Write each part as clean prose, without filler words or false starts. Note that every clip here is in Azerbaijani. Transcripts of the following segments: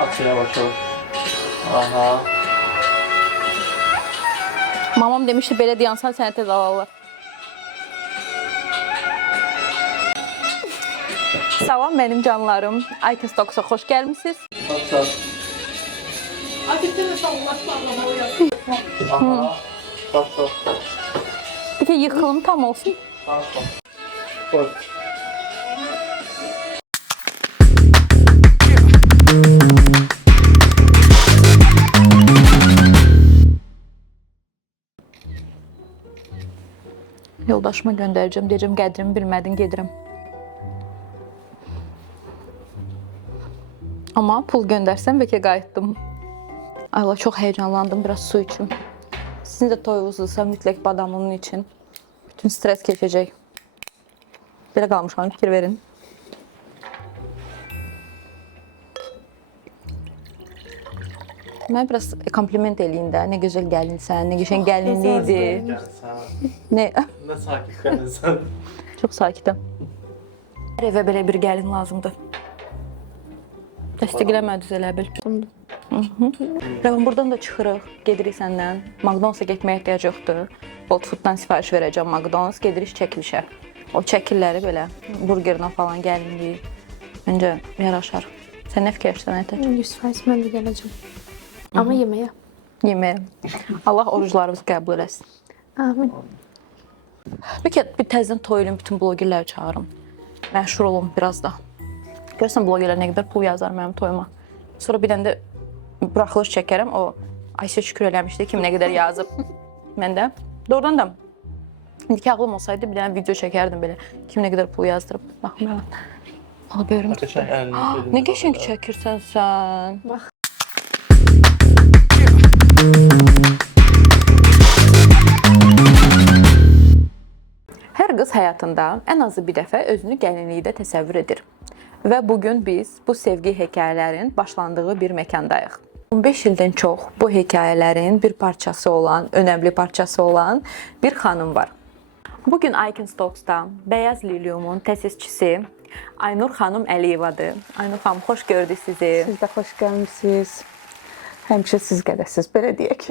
Aç yavaş yavaş. Aha. Mamam demişti belə deyansan sənə tez alarlar. Salam mənim canlarım. Icon Stocks'a xoş gəlmisiniz. Aç. Aha. Bak. Bir də yıxılım tam olsun. Koy. Yoldaşıma göndərəcəm, deyəcəm qədrimi bilmədin, gedirəm. Amma pul göndərsəm bəlkə qayıtdım. Allah, çox həyecanlandım, biraz su içim. Sizin də toyunuzsa mütləq badamının için. Bütün stres keçəcək. Belə qalmışam, fikir verin. Mənə biraz kompliment eləyin də, nə gözəl gəlinsən, nə qəşəng gəlinli idi. Nə? Ne sakit gəlirsən. Çox sakitəm. Hər evə belə bir gəlin lazımdır. Təsdiqləmədiniz elə bil. Rəvan, buradan da çıxırıq, gedirik səndən. McDonald's-a getməyə ehtiyac yoxdur. Bolt Food'dan sifariş verəcəm McDonald's, gedirik çəkilişə. O çəkilləri belə burgerlə falan gəlinliyi məncə yaraşar. Sən nə fikirləşsən Ətəc? 100% mən də gələcəm. Amma yeməyə. Yeməyə. Allah oruclarımızı qəbul eləsin. Amin. Bəlkə bir təzədən toy elin, bütün blogerləri çağırım. Məşhur olum biraz da. Görürsən blogerlər nə qədər pul yazar mənim toyuma. Sonra bir dənə də buraxılış çəkərəm. O Ayşə şükür eləmişdi kim nə qədər yazıb. Mən də doğrudan da indiki ağlım olsaydı bir dənə video çəkərdim belə. Kim nə qədər pul yazdırıb. Baxmayalım. Allah böyürüm tutdu. Ne qəşəng çəkirsən sən. Bax. Hər qız həyatında ən azı bir dəfə özünü gəlinlikdə təsəvvür edir. Və bugün biz bu sevgi hekayələrin başlandığı bir məkandayıq. 15 ildən çox bu hekayələrin bir parçası olan, önəmli parçası olan bir xanım var. Bugün Icon Stocks'da Bəyaz Liliumun təsisçisi Aynur xanım Əliyevadır. Aynur xanım, xoş gördük sizi. Siz də xoş gəlmisiniz. Həmişə siz gələsiniz, belə deyək.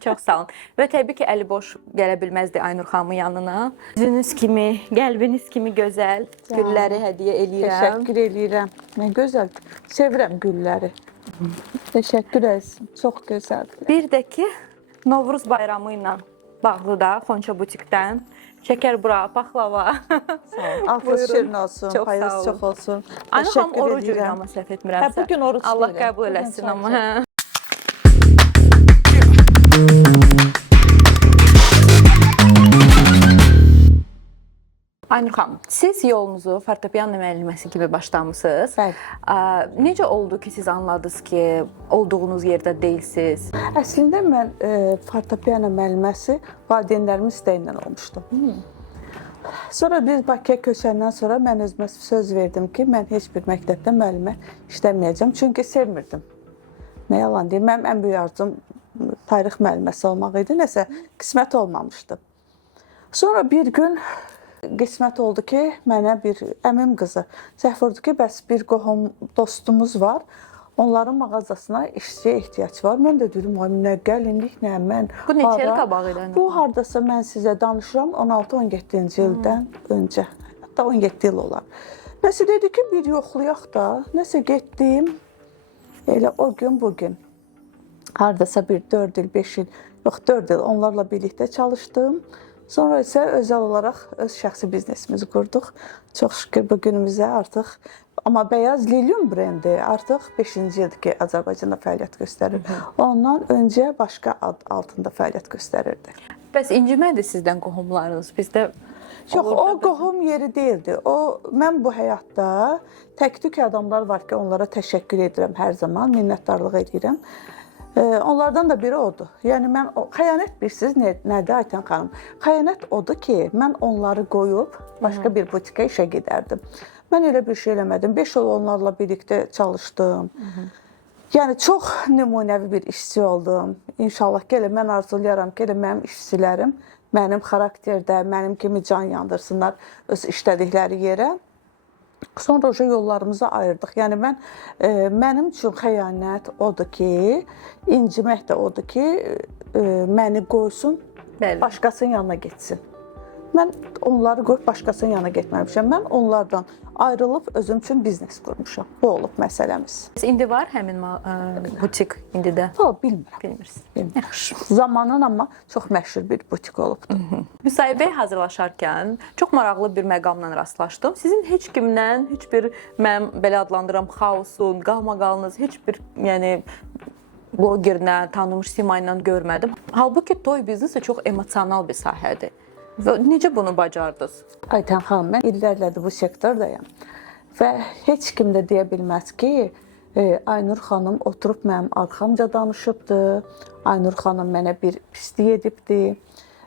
Çox sağ olun. Və təbii ki, əli boş gələ bilməzdi Aynur xanımın yanına. Üzünüz kimi, qəlbiniz kimi gözəl gülləri hədiyyə eləyirəm. Təşəkkür eləyirəm. Nə gözəl. Sevirəm gülləri. Təşəkkür edirəm. Çox gözəldir. Bir də ki, Novruz bayramı ilə bağlı da Xonça butikdən şəkər bura, paxlava. Altınız şirin olsun, Çox sağ payınız olun. çox olsun. Aynur xanım oruc ilə amma səhv etmirəmsə. Hə, bugün oruc Allah deyirəm. qəbul Bugün eləsin sadəcə. amma. Hə. Aynur xanım, siz yolunuzu fortepiano müəlliməsi kimi başlamısınız. Bəli. Necə oldu ki, siz anladınız ki, olduğunuz yerdə deyilsiniz? Əslində mən fortepiano müəlliməsi valideynlərimin istəyindən olmuşdum. Sonra biz Bakıya köçəndən sonra mən özümə söz verdim ki, mən heç bir məktəbdə müəllimə işləməyəcəm. Çünki sevmirdim. Nə yalan deyim, mənim ən böyük arzum tarix müəlliməsi olmaq idi. Nəsə qismət olmamışdı. Sonra bir gün qismət oldu ki, mənə bir əmim qızı səhv vurdu ki, bəs bir qohum dostumuz var. Onların mağazasına işçiyə ehtiyac var. Mən də dedim, ay nə gəlinlik, nə mən. Bu neçə il qabağı idi? Bu hardasa mən sizə danışıram 16-17-ci ildən öncə. Hətta 17 il olar. Nəsə dedi ki, bir yoxlayaq da. Nəsə getdim. Elə o gün bugün. Hardasa bir 4 il, 5 il, yox 4 il onlarla birlikdə çalışdım. Sonra isə özəl olaraq öz şəxsi biznesimizi qurduq. Çox şükür bu günümüzə artıq. Amma Bəyaz Lilium brendi artıq 5-ci ildir ki, Azərbaycanda fəaliyyət göstərir. Ondan öncə başqa ad altında fəaliyyət göstərirdi. Bəs incimədi sizdən qohumlarınız? Bizdə Yox, o qohum yeri deyildi. Mən bu həyatda tək-tük adamlar var ki, onlara təşəkkür edirəm hər zaman, minnətdarlıq edirəm. Onlardan da biri odur. Yəni mən xəyanət bilirsiniz nədir Ayten xanım? Xəyanət odur ki, mən onları qoyub başqa bir butikə işə gedərdim. Mən elə bir şey eləmədim. 5 il onlarla birlikdə çalışdım. Yəni çox nümunəvi bir işçi oldum. İnşallah ki, mən arzulayaram ki, mənim işçilərim mənim xarakterdə, mənim kimi can yandırsınlar öz işlədikləri yerə. Sonra o yollarımızı ayırdıq. Yəni mənim üçün xəyanət odur ki, incimək də odur ki, məni qoysun, Bəli. başqasının yanına getsin. Mən onları qoyub başqasının yanına getməmişəm. Mən onlardan ayrılıb özüm üçün biznes qurmuşam. Bu olub məsələmiz. İndi var həmin butik indi də? Bilmirəm. Bilmirsiniz. Yaxşı. Zamanın amma çox məşhur bir butik olubdu. Müsahibəyə hazırlaşarkən çox maraqlı bir məqamla rastlaşdım. Sizin heç kimdən, heç bir mən belə adlandıram xaosun, qalmaqalınız, heç bir yəni blogerlə, tanınmış sima ilə görmədim. Halbuki toy biznesi çox emosional bir sahədir. Və necə bunu bacardınız? Aytən xanım, mən illərlədir bu sektordayam və heç kim də deyə bilməz ki, Aynur xanım oturub mənim arxamca danışıbdı, Aynur xanım mənə bir pislik edibdi.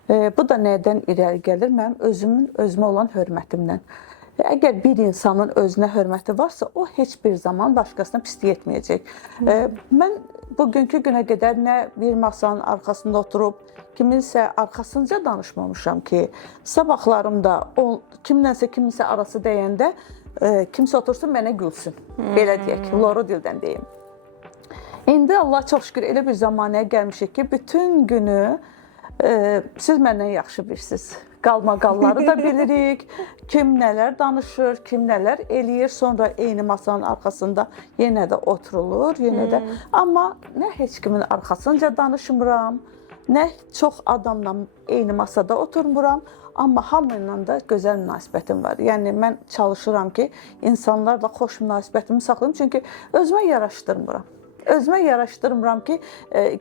Bu da nədən irəli gəlir? Mənim özümə olan hörmətimdən. Əgər bir insanın özünə hörməti varsa, o heç bir zaman başqasına pislik etməyəcək. Mən bugünkü günə qədər nə bir masanın arxasında oturub, kiminsə arxasınca danışmamışam ki, sabahlarımda kiminsə arası dəyəndə kimsə otursun mənə gülsün. Belə deyək, loru dildən deyim. İndi Allah çox şükür elə bir zamanəyə gəlmişik ki, bütün günü siz məndən yaxşı bilirsiniz. Qalmaqalları da bilirik, kim nələr danışır, kim nələr eləyir, sonra eyni masanın arxasında yenə də oturulur, yenə də. Amma nə heç kimin arxasınca danışmıram, nə çox adamla eyni masada oturmuram, amma hamıyla da gözəl münasibətim var. Yəni mən çalışıram ki, insanlarla xoş münasibətimi saxlayım, çünki özümə yaraşdırmıram. Özümə yaraşdırmıram ki,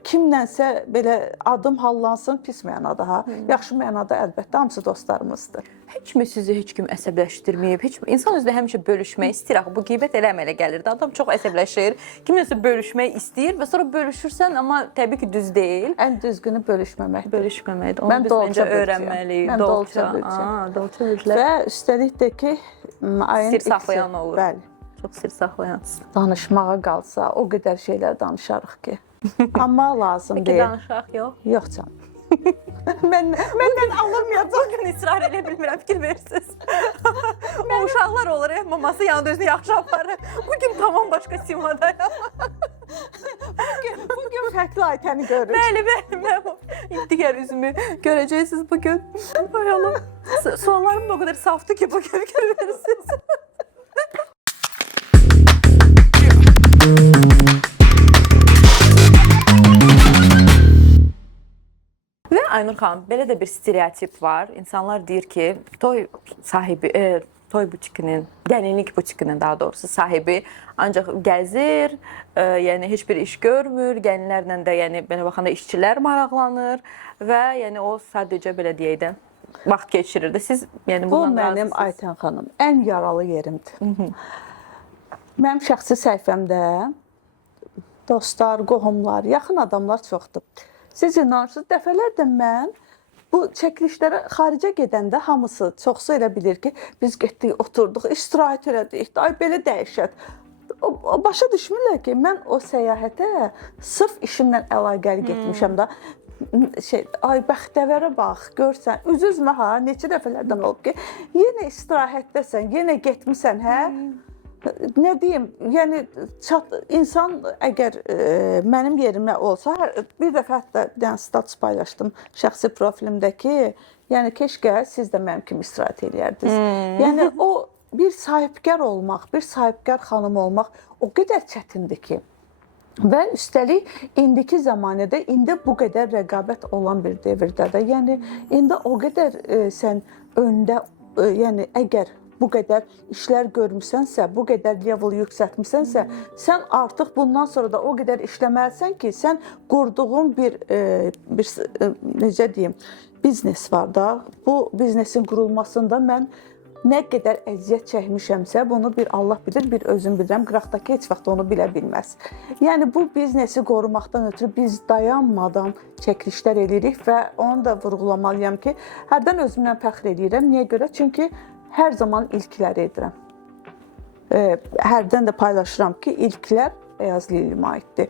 kimlənsə belə adım hallansın pis mənada, yaxşı mənada əlbəttə hamısı dostlarımızdır. Heç mi sizi heç kim əsəbləşdirməyib? İnsan özü də həmişə bölüşmək istəyir. Axı bu qeybət eləməyə gəlir. Adam çox əsəbləşir. Kiminsə bölüşmək istəyir və sonra bölüşürsən, amma təbii ki, düz deyil. Ən düzgünü bölüşməməkdir. Bölüşməməkdir. Onu biz məncə öyrənməliyik. Mən dolça böləcəm. Dolça böləcəm. Və üstəlik də ki, ayın sir saxlayan olur. Bəli. Çox sir saxlayansın. Danışmağa qalsa o qədər şeylər danışarıq ki. Amma lazım deyil. Peki danışaq yox? Yox canım. Məndən alınmayacaq. Bugün israr elə bilmirəm, fikir verirsiniz. O uşaqlar olur, maması yanında özünü yaxşı aparır. Bugün tamam başqa simadayım. Bugün fərqli Aytəni görürük. Bəli, mən digər üzümü görəcəksiniz bugün. Ay Allah. Suallarım da o qədər safdı ki, bugün fikir verirsiniz. Və Aynur xanım, belə də bir stereotip var. İnsanlar deyir ki, toy sahibi, toy butikinin, gəlinlik butikinin daha doğrusu sahibi ancaq gəzir, yəni heç bir iş görmür, gəlinlərlə də yəni belə baxanda işçilər maraqlanır və yəni o sadəcə belə deyək də vaxt keçirirdi. Siz yəni Bu bundan mənim razısınız? Aytən xanım ən yaralı yerimdir. Mənim şəxsi səhifəmdə dostlar, qohumlar, yaxın adamlar çoxdur. Siz inanırsınız, dəfələrlə mən bu çəkilişlərə xaricə gedəndə hamısı, çoxsu elə bilir ki, biz getdik, oturduq, istirahət elədik, ay belə dəyişət. Başa düşmürlər ki, mən o səyahətə sırf işimlə əlaqəli getmişəm da. Ay bəxtəvərə bax, görsən, üz-üzmə ha, neçə dəfələrdən olub ki, yenə istirahətdəsən, yenə getmisən, hə? Nə deyim, yəni insan əgər mənim yerimə olsa, bir dəfə hətta bir dənə status paylaşdım şəxsi profilimdə ki, yəni keşkə siz də mənim kimi istirahət eləyərdiniz. Yəni o bir sahibkar olmaq, bir sahibkar xanım olmaq o qədər çətindir ki. Və üstəlik indiki zamanədə indi bu qədər rəqabət olan bir devirdə də, yəni indi o qədər sən öndə, yəni əgər bu qədər işlər görmüsənsə, bu qədər level yüksəltmisənsə, sən artıq bundan sonra da o qədər işləməlisən ki, sən qurduğun bir necə deyim, biznes var da. Bu biznesin qurulmasında mən nə qədər əziyyət çəkmişəmsə, bunu bir Allah bilir, bir özüm bilirəm. Qıraqdakı heç vaxt onu bilə bilməz. Yəni bu biznesi qorumaqdan ötürü biz dayanmadan çəkilişlər edirik və onu da vurğulamalıyam ki, hərdən özümlə fəxr edirəm. Niyə görə? Çünki hər zaman ilkləri edirəm. Hərdən də paylaşıram ki, ilklər Bəyaz Lilyuma aiddir.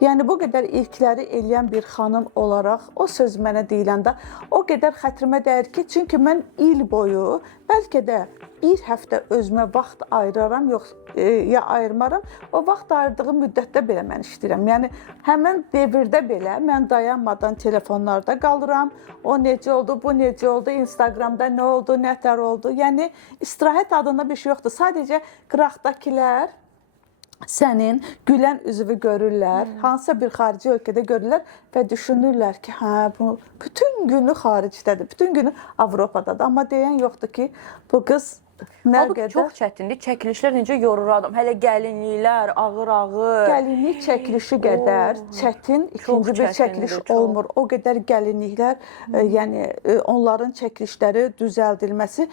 Yəni bu qədər ilkləri eləyən bir xanım olaraq o söz mənə deyiləndə o qədər xətrimə dəyir ki, çünki mən il boyu bəlkə də bir həftə özümə vaxt ayıraram, yox ya ayırmaram. O vaxt ayırdığım müddətdə belə mən işləyirəm. Yəni həmin dövrdə belə mən dayanmadan telefonlarda qalıram. O necə oldu, bu necə oldu, Instagramda nə oldu, nətər oldu. Yəni istirahət adında bir şey yoxdur. Sadəcə qıraqdakılar sənin gülən üzvü görürlər, hansısa bir xarici ölkədə görürlər və düşünürlər ki, hə, bu bütün günü xaricdədir, bütün günü Avropadadır. Amma deyən yoxdur ki, bu qız nə Halbuki qədər... çox çətindir. Çəkilişlər necə yorur adam. Hələ gəlinliklər, ağır-ağır. Gəlinlik çəkilişi qədər çətin ikinci bir çəkiliş olmur. O qədər gəlinliklər, yəni onların çəkilişləri düzəldilməsi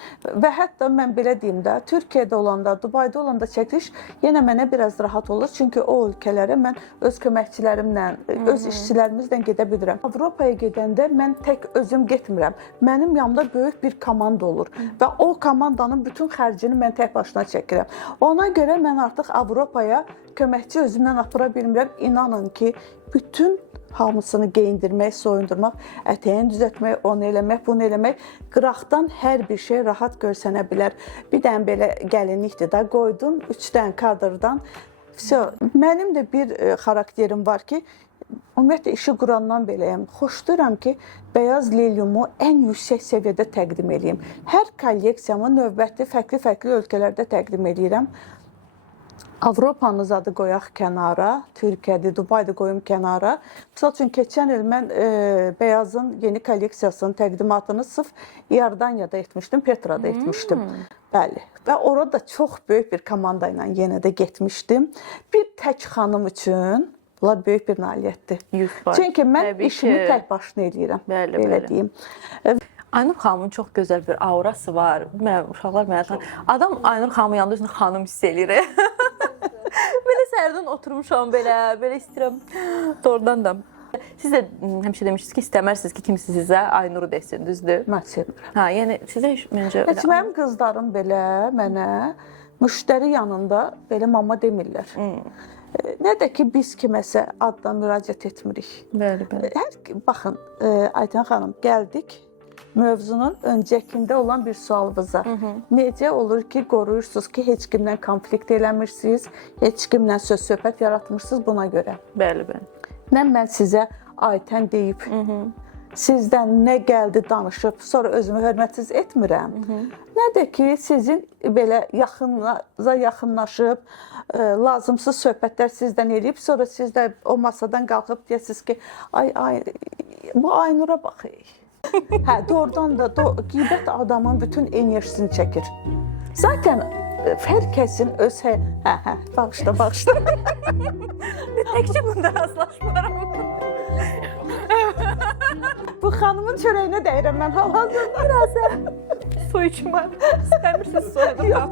və hətta mən belə deyim də, Türkiyədə olanda, Dubayda olanda çəkiliş yenə mənə biraz rahat olur. Çünki o ölkələrə mən öz köməkçilərimlə, öz işçilərimizlə gedə bilirəm. Avropaya gedəndə mən tək özüm getmirəm. Mənim yanımda böyük bir komanda olur və o komandanın bütün xərcini mən tək başına çəkirəm. Ona görə mən artıq Avropaya köməkçi özümdən apara bilmirəm. İnanın ki, bütün hamısını geyindirmək, soyundurmaq, ətəyin düzəltmək, onu eləmək, bunu eləmək, qıraqdan hər bir şey rahat görsənə bilər. Bir dənə belə gəlinlikdir də qoydun, 3 dənə kadrdan. Mənim də bir xarakterim var ki, ümumiyyətlə işi qurandan beləyəm. Xoşduram ki, Bəyaz Lilyumu ən yüksək səviyyədə təqdim edeyim. Hər kolleksiyamı növbəti fərqli ölkələrdə təqdim edirəm. Avropanı zadı qoyaq kənara, Türkiyədə, Dubayda qoyum kənara. Məsəl üçün, keçən il mən Bəyazın yeni kolleksiyasının təqdimatını sırf İordaniyada etmişdim, Petrada etmişdim. Bəli. Və orada çox böyük bir komanda ilə yenə də getmişdim. Bir tək xanım üçün bunlar böyük bir nailiyyətdir. Çünki mən işimi tək başına eləyirəm. Belə deyim. Aynur xanımın çox gözəl bir aurası var. Uşaqlar mənə tanıyır. Adam Aynur xanımın yanında özünü xanım hiss eləyir. Belə səhərdən oturmuşam belə istəyirəm. Doğrudan da. Siz də həmişə demişsiniz ki, istəmərsiniz ki, kimsə sizə Aynuru desin, düzdür? Mən sevmirəm. Hə, yəni sizə məncə Heç mənim qızlarım belə mənə müştəri yanında belə mama demirlər. Nə də ki, biz kiməsə adla müraciət etmirik. Bəli. Baxın, Aytən xanım, gəldik mövzunun öncəkində olan bir sualınıza. Necə olur ki, qoruyursunuz ki, heç kimlə konflikt eləmirsiniz, heç kimlə söz-söhbət yaratmırsınız buna görə? Bəli. Nə mən sizə Aytən deyib, sizdən nə gəldi danışıb, sonra özümü hörmətsiz etmirəm. Nə də ki, sizin belə yaxınlaşıb, lazımsız söhbətlər sizdən eləyib, sonra siz də o masadan qalxıb deyəsiniz ki, ay, bu Aynura bax. Hə, doğrudan da qeybət adamın bütün enerjisini çəkir. Zaten hər kəsin öz bağışla. Təkcə bunda razılaşmaram. Bu xanımın çörəyinə dəyirəm mən hal-hazırda. Biraz su içmə. İstəmirsiniz soyadım. Yox.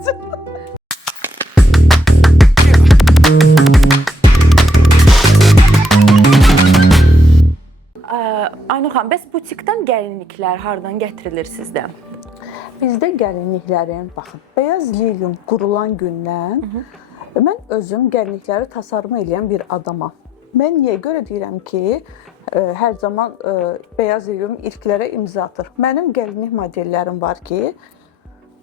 Aynur xanım, bəs butikdən gəlinliklər hardan gətirilir sizdən? Bizdə gəlinliklərin, baxın, Bəyaz Lilyum qurulan gündən mən özüm gəlinlikləri tasarım edən bir adamam. Mən niyə görə deyirəm ki, hər zaman Bəyaz Lilyum ilklərə imza atır. Mənim gəlinlik modellərim var ki,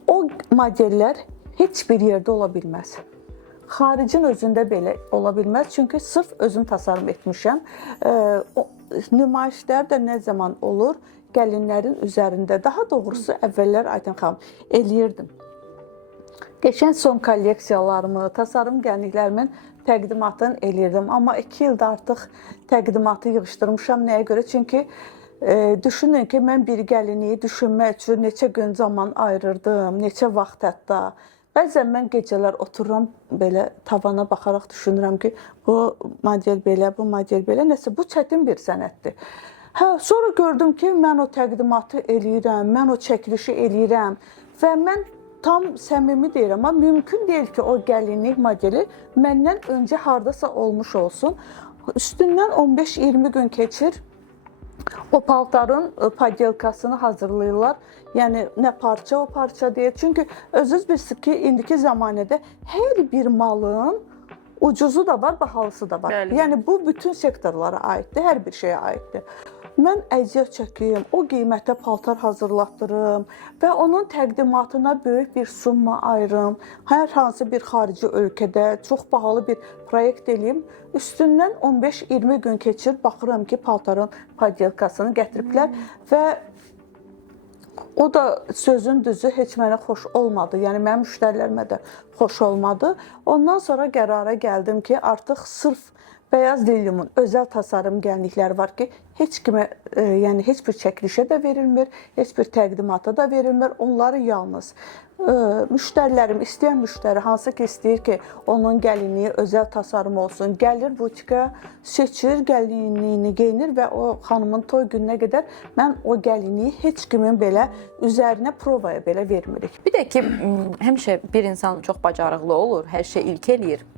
o modellər heç bir yerdə ola bilməz. Xaricin özündə belə ola bilməz, çünki sırf özüm tasarım etmişəm. Nümayişlər də nə zaman olur? Gəlinlərin üzərində. Daha doğrusu əvvəllər Aytən xanım eləyirdim. Keçən son kolleksiyalarımı, tasarım gəlinliklərimin təqdimatını eləyirdim. Amma 2 ildə artıq təqdimatı yığışdırmışam. Nəyə görə? Çünki düşünün ki, mən bir gəlinliyi düşünmək üçün neçə gün zaman ayırırdım, neçə vaxt hətta. Bəzən mən gecələr otururam, belə tavana baxaraq düşünürəm ki, bu model belə, bu model belə. Nəsə, bu çətin bir sənətdir. Sonra gördüm ki, mən o təqdimatı eləyirəm, mən o çəkilişi eləyirəm və mən tam səmimi deyirəm, amma mümkün deyil ki, o gəlinlik modeli məndən öncə hardasa olmuş olsun. Üstündən 15-20 gün keçir, o paltarın padelkasını hazırlayırlar. Yəni, nə parça o parça deyir. Çünki özünüz bilirsiniz ki, indiki zamanədə hər bir malın Ucuzu da var, bahalısı da var. Bəli. Yəni bu bütün sektorlara aiddir, hər bir şeyə aiddir. Mən əziyyət çəkim, o qiymətə paltar hazırlatdırım və onun təqdimatına böyük bir summa ayırım. Hər hansı bir xarici ölkədə çox bahalı bir proyekt eləyim. Üstündən 15-20 gün keçir, baxıram ki, paltarın podelkasını gətiriblər və o da sözün düzü heç mənə xoş olmadı. Yəni mənim müştərilərimə də xoş olmadı. Ondan sonra qərara gəldim ki, artıq sırf Bəyaz Lilyumun özəl tasarım gəlinlikləri var ki, heç kimə, yəni heç bir çəkilişə də verilmir, heç bir təqdimata da verilmir. Onları yalnız müştərilərim, istəyən müştəri hansı ki istəyir ki, onun gəlinliyi özəl tasarım olsun, gəlir butika, seçir, gəlinliyini geyinir və o xanımın toy gününə qədər mən o gəlinliyi heç kimin belə üzərinə provaya belə vermirik. Bir də ki, həmişə bir insan çox bacarıqlı olur, hər şey ilk eləyir.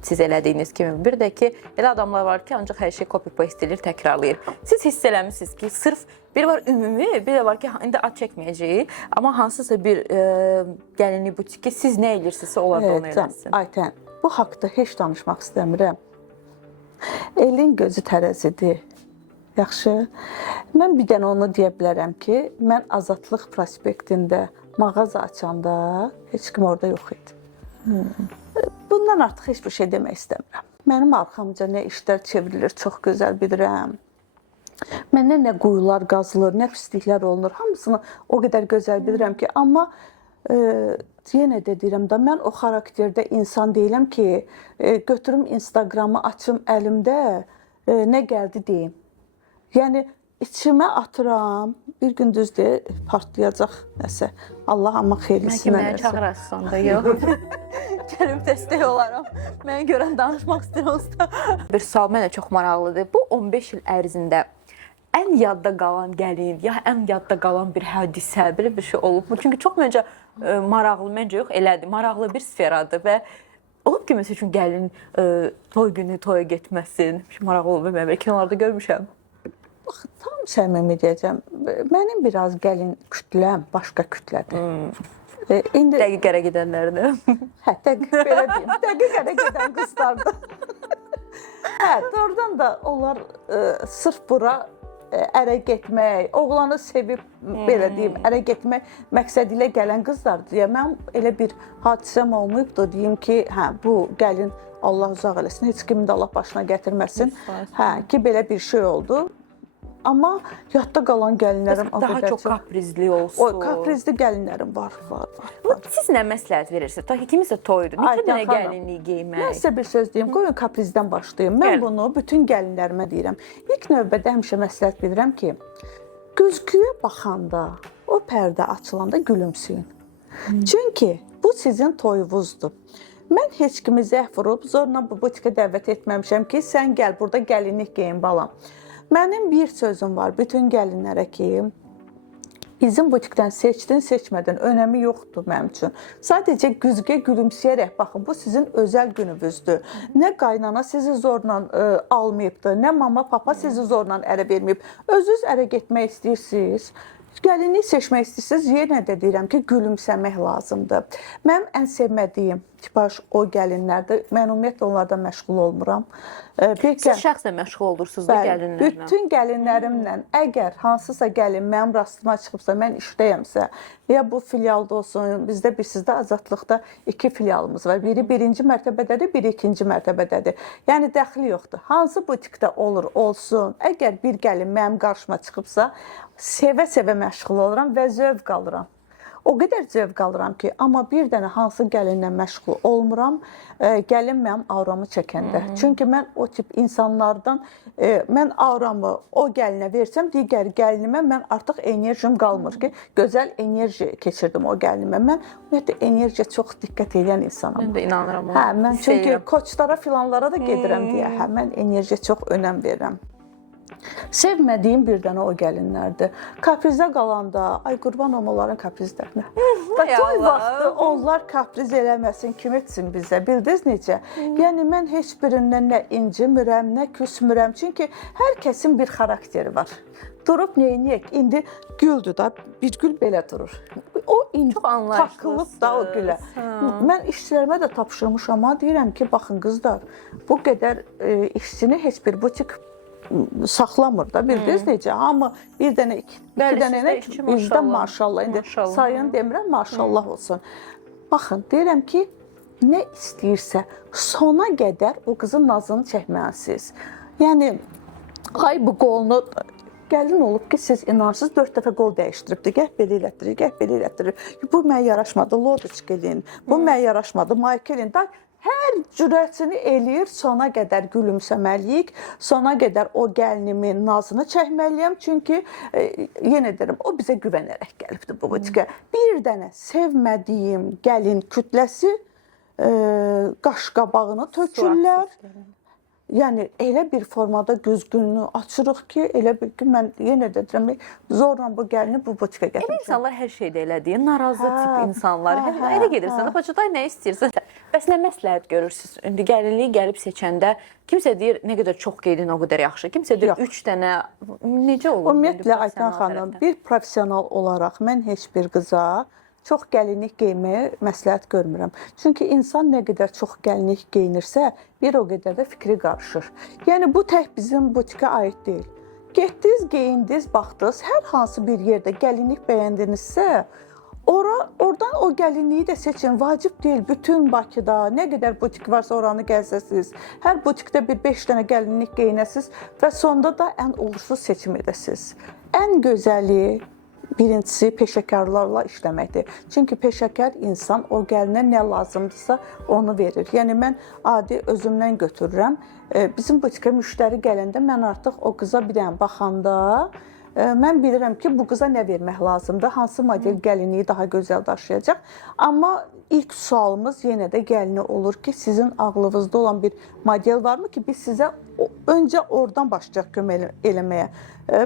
Siz elədiyiniz kimi. Bir də ki, elə adamlar var ki, ancaq hər şey copy-paste edir, təkrarlayır. Siz hiss eləmişsiniz ki, sırf bir var ümumi, bir də var ki, indi ad çəkməyəcəyik, amma hansısa bir gəlinlik butiki siz nə edirsinizsə, onlar da onu eləsin. Aytən, bu haqda heç danışmaq istəmirəm. Elin gözü tərəzidir. Yaxşı. Mən bir dənə onu deyə bilərəm ki, mən Azadlıq prospektində mağaza açanda heç kim orada yox idi. Bundan artıq heç bir şey demək istəmirəm. Mənim arxamca nə işlər çevrilir, çox gözəl bilirəm. Məndən nə quyular qazılır, nə pisliklər olunur, hamısını o qədər gözəl bilirəm ki, amma yenə də deyirəm da, mən o xarakterdə insan deyiləm ki, götürüm Instagramı açım əlimdə, nə gəldi deyim. Yəni, içimə atıram, bir gün düzdür, partlayacaq nəsə. Allah amma xeyirlisinə Mənə çağırasın da, yox. Gəlib dəstək olaram. Mənə görən danışmaq istəyirsə. Bir sual mənə çox maraqlıdır. Bu 15 il ərzində ən yadda qalan gəlin, ya ən yadda qalan bir hadisə, belə bir şey olubmu? Çünki çox məncə maraqlı, məncə yox, elədir. Maraqlı bir sferadır və olub ki, məsəl üçün gəlin toy günü toya getməsin. Maraqlı olub, mən belə kinolarda görmüşəm. Bax, tam səmimi deyəcəm. Mənim biraz gəlin kütləm başqa kütlədir. İndi Dəqiqərə gedənlərdir. hə, belə deyim. Dəqiqərə gedən qızlardır. Hə, doğrudan da onlar sırf bura ərə getmək, oğlanı sevib belə deyim, ərə getmək məqsədi ilə gələn qızlardır. Ya mən elə bir hadisəm olmayıbdı, deyim ki, hə, bu gəlin Allah uzaq eləsin, heç kimin də Allah başına gətirməsin. Hə, ki belə bir şey oldu. Amma yadda qalan gəlinlərim o daha qədər çox kaprizli olsun. O kaprizli gəlinlərim var. Siz nə məsləhət verirsiniz? Ta ki, kimisə toydur. Neçə dənə gəlinlik geymək? Mən sizə bir söz deyim. Qoyun kaprizdən başlayım. Mən bunu bütün gəlinlərimə deyirəm. İlk növbədə həmişə məsləhət bilirəm ki, güzgüyə baxanda, o pərdə açılanda gülümsəyin. Çünki bu sizin toyunuzdur. Mən heç kimi zəhv vurub, zorla bu butika dəvət etməmişəm ki, sən gəl burada gəlinlik geyin balam. Mənim bir sözüm var bütün gəlinlərə ki, bizim butikdən seçdin, seçmədin, önəmi yoxdur mənim üçün. Sadəcə güzgüyə gülümsəyərək baxın, bu sizin özəl gününüzdür. Nə qaynana sizi zorla almayıbdır, nə mama, papa sizi zorla ərə verməyib. Özünüz ərə getmək istəyirsiniz, gəlinlik seçmək istəyirsiniz, yenə də deyirəm ki, gülümsəmək lazımdır. Mənim ən sevmədiyim tipaj o gəlinlərdir. Mən ümumiyyətlə onlardan məşğul olmuram. Siz şəxsən məşğul olursunuz da gəlinlərlə? Bütün gəlinlərimlə, əgər hansısa gəlin mənim rastıma çıxıbsa, mən işləyəmsə, ya bu filialda olsun, bizdə bilirsizdə Azadlıqda 2 filialımız var. Biri 1-ci mərtəbədədir, biri 2-ci mərtəbədədir. Yəni, dəxli yoxdur. Hansı butikdə olur, olsun. Əgər bir gəlin mənim qarşıma çıxıbsa, sevə-sevə məşğul oluram və zövq alıram. O qədər zövq alıram ki, amma bir dənə hansı gəlinlə məşğul olmuram, gəlin mənim auramı çəkəndə. Çünki mən o tip insanlardan, mən auramı o gəlinə versəm, digər gəlinimə mən artıq enerjim qalmır ki, gözəl enerji keçirdim o gəlinimə. Mən ümumiyyətlə enerjiyə çox diqqət edən insanam. Mən də inanıram. Hə, mən çünki koçlara filanlara da gedirəm deyə, hə, mən enerjiyə çox önəm verirəm. Sevmədiyim bir dənə o gəlinlərdir. Kaprizə qalanda, ay qurban olum onların kaprizlərinə. Toy vaxtı onlar kapriz eləməsin, kim etsin bizə, bildiniz necə? Yəni, mən heç birindən nə incimirəm, nə küsmürəm. Çünki hər kəsin bir xarakteri var. Durub neyniyək? İndi güldür da, bir gül belə durur. o Çox anlayışlısınız. takılıb da o gülə. Mən işçilərimə də tapşırmışam, amma deyirəm ki, baxın qızlar, bu qədər işçini heç bir butik saxlamır da, bildiniz necə? Hamı bir dənə, iki dənə, bizdə maşallah. İndi sayın demirəm, maşallah olsun. Baxın, deyirəm ki, nə istəyirsə, sona qədər o qızın nazını çəkməlisiniz. Yəni, ay bu qolunu, gəlin olub ki, siz inansız 4 dəfə qol dəyişdiribdir, gəh belə elətdirir, gəh belə elətdirir. Bu mənə yaraşmadı, lodoçk elin, bu mənə yaraşmadı, mayk elin. Hər cürətini eləyir, sona qədər gülümsəməliyik, sona qədər o gəlinimin nazını çəkməliyəm. Çünki, yenə deyirəm, o bizə güvənərək gəlibdir bu butikə. Bir dənə sevmədiyim gəlin kütləsi qaş-qabağını tökürlər. Yəni, elə bir formada güzgünlüğü açırıq ki, elə bir ki, mən yenə də deyirəm, zorla bu gəlini bu butikə gətirmişəm. Elə insanlar hər şeydə elədir, narazı tip insanlar. Elə gedirsən, bacıday nə istəyirsən. Bəs nə məsləhət görürsünüz? İndi gəlinliyi gəlib seçəndə kimsə deyir, nə qədər çox qeydin, o qədər yaxşı. Kimsə deyir, 3 dənə, necə olur? Ümumiyyətlə, Aytan xanım, bir profesional olaraq mən heç bir qıza çox gəlinlik geyməyə məsləhət görmürəm. Çünki insan nə qədər çox gəlinlik geyinirsə, bir o qədər də fikri qarışır. Yəni, bu tək bizim butikə aid deyil. Getdiniz, geyindiniz, baxdınız, hər hansı bir yerdə gəlinlik bəyəndinizsə, oradan o gəlinliyi də seçin. Vacib deyil, bütün Bakıda nə qədər butik varsa oranı gəzəsiniz. Hər butikdə bir 5 dənə gəlinlik geyinəsiniz və sonda da ən uğursuz seçim edəsiniz. Ən gözəli, birincisi peşəkarlarla işləməkdir. Çünki peşəkar insan o gəlinə nə lazımdırsa onu verir. Yəni, mən adi özümdən götürürəm. Bizim butikə müştəri gələndə mən artıq o qıza bir dənə baxanda mən bilirəm ki, bu qıza nə vermək lazımdır, hansı model gəlinliyi daha gözəl daşıyacaq. Amma ilk sualımız yenə də gəlini olur ki, sizin ağlınızda olan bir model varmı ki, biz sizə öncə oradan başlayaq kömək eləməyə.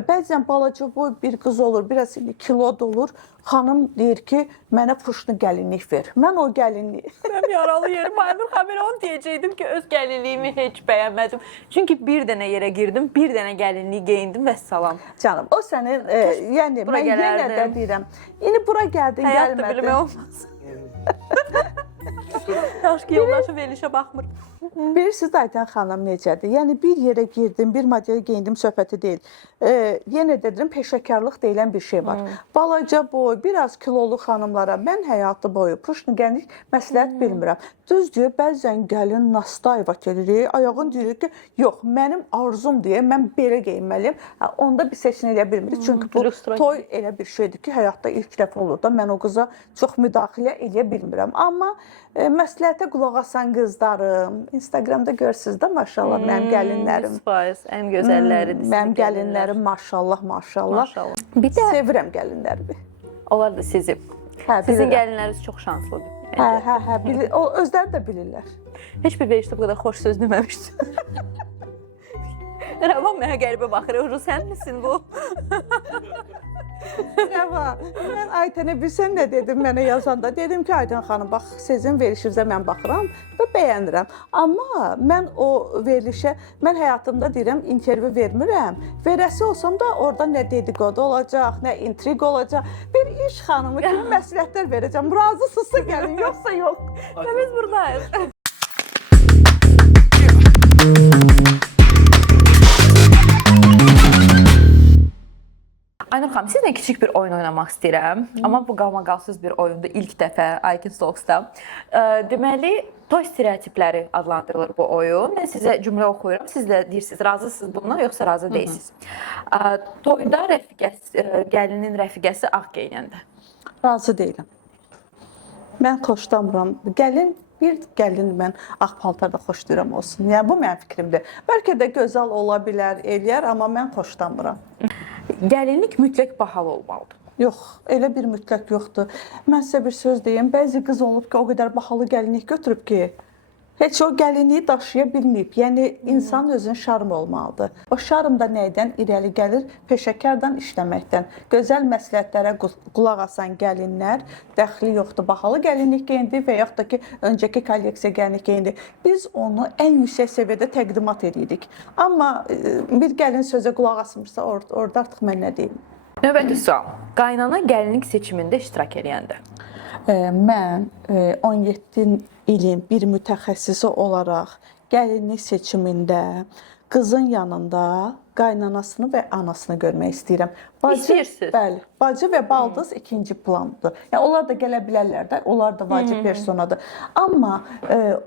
Bəzən balaca boy bir qız olur, biraz kilo da olur. Xanım deyir ki, mənə puşlu gəlinlik ver. Mən o gəlinliyi... Mən yaralı yerim. Aynur xanım, onu deyəcəkdim ki, öz gəlinliyimi heç bəyənmədim. Çünki bir dənə yerə girdim, bir dənə gəlinliyi geyindim və salam. Canım, o sənin, yəni, mən yenə də deyirəm. İndi bura gəldin, gəlmədin. Həyat da bilmək olmaz. Yaxşı ki, yoldaşı verilişə baxmır. Bilirsiniz, Aytan xanım necədir? Yəni, bir yerə girdim, bir model geyindim söhbəti deyil. Yenə dedim, peşəkarlıq deyilən bir şey var. Balaca boy, biraz kilolu xanımlara mən həyatı boyu puşnu gəlinlik məsləhət bilmirəm. Düz deyir, bəzən gəlin nastayva gəlirik, ayağın deyir ki, yox, mənim arzum deyə mən belə geyinməliyim. Onda bir seçin elə bilmirik. Çünki bu toy elə bir şeydir ki, həyatda ilk dəfə olur da, mən o qıza çox müdaxilə eləyə bilmirəm. Amma məsləhətə qulaq asan qızlarım, Instagramda görürsünüz də, maşallah, mənim gəlinlərim. 100%, ən gözəlləridir. Mənim gəlinlərim, maşallah, maşallah. Bir də sevirəm gəlinlərimi. onlar da sizi. Sizin gəlinləriniz çox şanslıdır. Hə, o özləri də bilirlər. Heç bir verişdə bu qədər xoş söz deməmişdim. Rəvan mənə qəribə baxır, sən misin bu? Rəvan, mən Aytənə bilsən nə dedim mənə yazanda? Dedim ki, Aytən xanım, bax, sizin verilişinizə mən baxıram və bəyənirəm. Amma mən o verilişə, mən həyatımda deyirəm, intervyu vermirəm. Verəsi olsam da orada nə dedikodu olacaq, nə intrig olacaq. Bir iş xanımı kimi məsləhətlər verəcəm. Razısınızsa gəlin, yoxsa yox. Və biz buradayıq. Aynur xanım, sizlə kiçik bir oyun oynamaq istəyirəm. Amma bu qalmaqalsız bir oyundur. İlk dəfə Aikin Talks'da. Deməli, toy stereotipləri adlandırılır bu oyun. Mən sizə cümlə oxuyuram. Siz də deyirsiniz, razısınız bundan, yoxsa razı deyilsiniz. Toyda gəlinin rəfiqəsi ağ geyinəndə. Razı deyiləm. Mən xoşlamıram. Bir gəlin mən ağ paltarda xoşlayıram olsun. Yəni, bu mənim fikrimdir. Bəlkə də gözəl ola bilər, eləyər, amma mən xoşlamıram. Gəlinlik mütləq bahalı olmalıdır. Yox, elə bir mütləq yoxdur. Mən sizə bir söz deyim. Bəzi qız olub ki, o qədər bahalı gəlinlik götürüb ki, heç o gəlinliyi daşıya bilməyib. Yəni, insan özünün şarmı olmalıdır. O şarm da nəydən irəli gəlir? Peşəkardan işləməkdən. Gözəl məsləhətlərə qulaq asan gəlinlər, dəxli yoxdur, bahalı gəlinlik geyindi və yaxud da ki, öncəki kolleksiya gəlinlik geyindi. Biz onu ən yüksək səviyyədə təqdimat edirik. Amma bir gəlin sözə qulaq asmırsa, orada artıq mən nə deyim? Növbəti sual. Qaynana gəlinlik seçimində iştirak edəndə. Mən 17 ilin bir mütəxəssisi olaraq gəlinlik seçimində qızın yanında qaynanasını və anasını görmək istəyirəm. İstəyirsiniz? Bəli. Bacı və baldız ikinci plandır. Yəni onlar da gələ bilərlər də, onlar da vacib personadır. Amma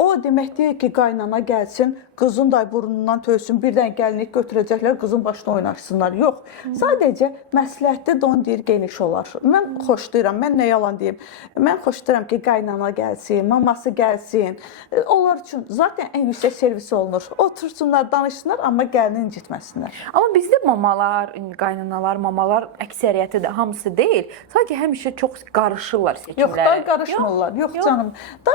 o demək deyil ki, qaynana gəlsin, qızın da burnundan töysün, birdən gəlinlik götürəcəklər, qızın başına oynaşsınlar. Yox. Sadəcə məsləhətli don deyir, geniş olar. Mən xoşlayıram, mən nə yalan deyim. Mən xoşlayıram ki, qaynana gəlsin, maması gəlsin. Onlar üçün zaten ən yüksək servisi olunur. Otursunlar, danışsınlar, amma gəlini incitməsinlər. Amma bizdə mamalar, qaynanalar, mamalar əksəriyyəti də hamısı deyil. Sanki həmişə çox qarışırlar seçimlərə. Yox, da qarışmırlar. Yox canım. Da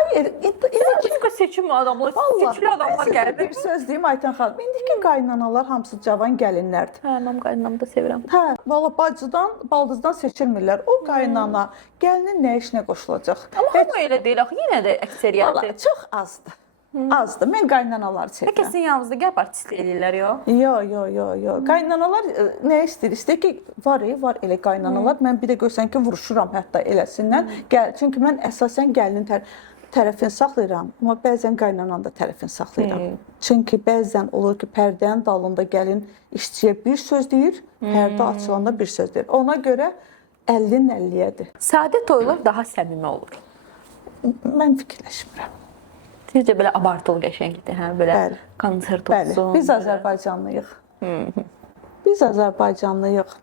Çünki seçim adamlar, seçimli adamlar gəlir. Bir söz deyim Ayten xanım. İndiki qaynanalar hamısı cavan gəlinlərdir. Hə, mən qaynanamı da sevirəm. Hə, valla bacıdan, baldızdan seçilmirlər. O qaynana gəlinin nə işinə qoşulacaq? Amma hamı elə deyil axı, yenə də əksəriyyəti. Valla çox azdır. Azdır. Mən qaynanaları sevirəm. Bəlkə sizin yanınızda gəlib artistlik eləyirlər, yox? Yo. Qaynanalar nə istəyir? İstəyir ki, var elə qaynanalar. Mən bir də görsən ki, vuruşuram hətta eləsindən. Çünki mən əsasən gəlinin tərəfini saxlayıram, amma bəzən qaynananın da tərəfini saxlayıram. Çünki bəzən olur ki, pərdənin dalında gəlin işçiyə bir söz deyir, pərdə açılanda bir söz deyir. Ona görə 50-nin 50-yədir. Sadə toylar daha səmimi olur. Mən fikirləşmirəm. Sizcə belə abartılı qəşəngdir, hə? Belə Bəli. konsert Bəli, olsun. biz Azərbaycanlıyıq. Biz Azərbaycanlıyıq.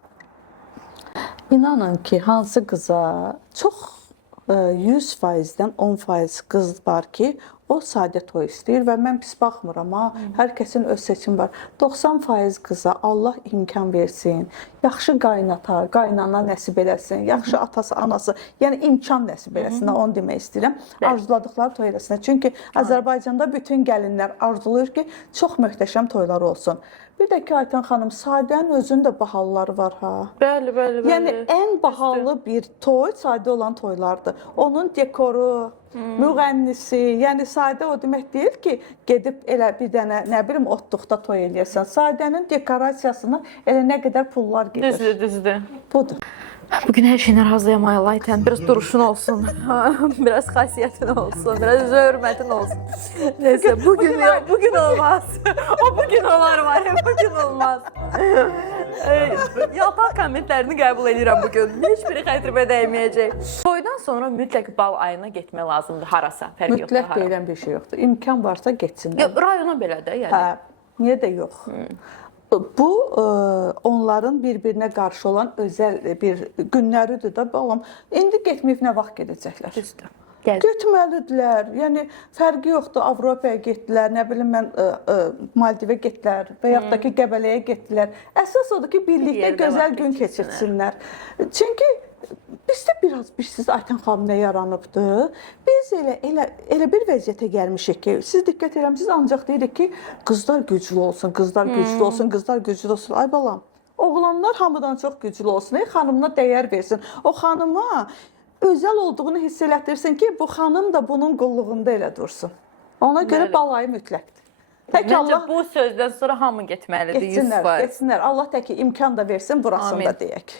İnanın ki, hansı qıza çox 100%-dən 10% qız var ki, o sadə toy istəyir və mən pis baxmıram, hər kəsin öz seçimi var. 90% qıza Allah imkan versin, yaxşı qaynata, qaynana nəsib eləsin, yaxşı atası, anası, yəni imkan nəsib eləsin, onu demək istəyirəm. Arzuladıqları toy eləsinlər. Çünki Azərbaycanda bütün gəlinlər arzulayır ki, çox möhtəşəm toylar olsun. Bir də ki, Ayten xanım, sadənin özünün də bahalıları var, ha? Bəli. Yəni, ən bahalı bir toy sadə olan toylardır. Onun dekoru, müğənnisi, yəni sadə o demək deyil ki, gedib elə bir dənə, nə bilim, otluqda toy eləyəsən. Sadənin dekorasiyasına elə nə qədər pullar gedir. Düzdür. Budur. Bugün hər şeydən razıyam Ayten. Biraz duruşun olsun, biraz xasiyyətin olsun, biraz hörmətin olsun. Neyse, bugün olmaz. O bugün olar var, bugün olmaz. Yaltaq kommentlərini qəbul edirəm bugün. Heç biri xətrimə dəyməyəcək. Toydan sonra mütləq bal ayına getmək lazımdır harasa. Mütləq deyilən bir şey yoxdur. İmkan varsa getsinlər. Rayona belə də, yəni. Hə, niyə də yox. Bu, onların bir-birinə qarşı olan özəl bir günləridir də, balam. İndi getməyib nə vaxt gedəcəklər? Düzdür. Getməlidirlər. Yəni, fərqi yoxdur. Avropaya getdilər, nə bilim mən Maldivə getdilər və yaxud da ki, Qəbələyə getdilər. Əsas odur ki, birlikdə gözəl gün keçirsinlər. Çünki bizdə biraz bilsiz Ayten xanım nə yaranıbdır. Biz elə bir vəziyyətə gəlmişik ki, siz diqqət eləmisiniz, ancaq deyirik ki, qızlar güclü olsun, qızlar güclü olsun, qızlar güclü olsun. Ay balam, oğlanlar hamıdan çox güclü olsun, xanımına dəyər versin. O xanıma özəl olduğunu hiss elətdirsin ki, bu xanım da bunun qulluğunda elə dursun. Ona görə balayı mütləqdir. Məncə bu sözdən sonra hamı getməlidir, 100%. Getsinlər. Allah təki imkan da versin, burasını da deyək.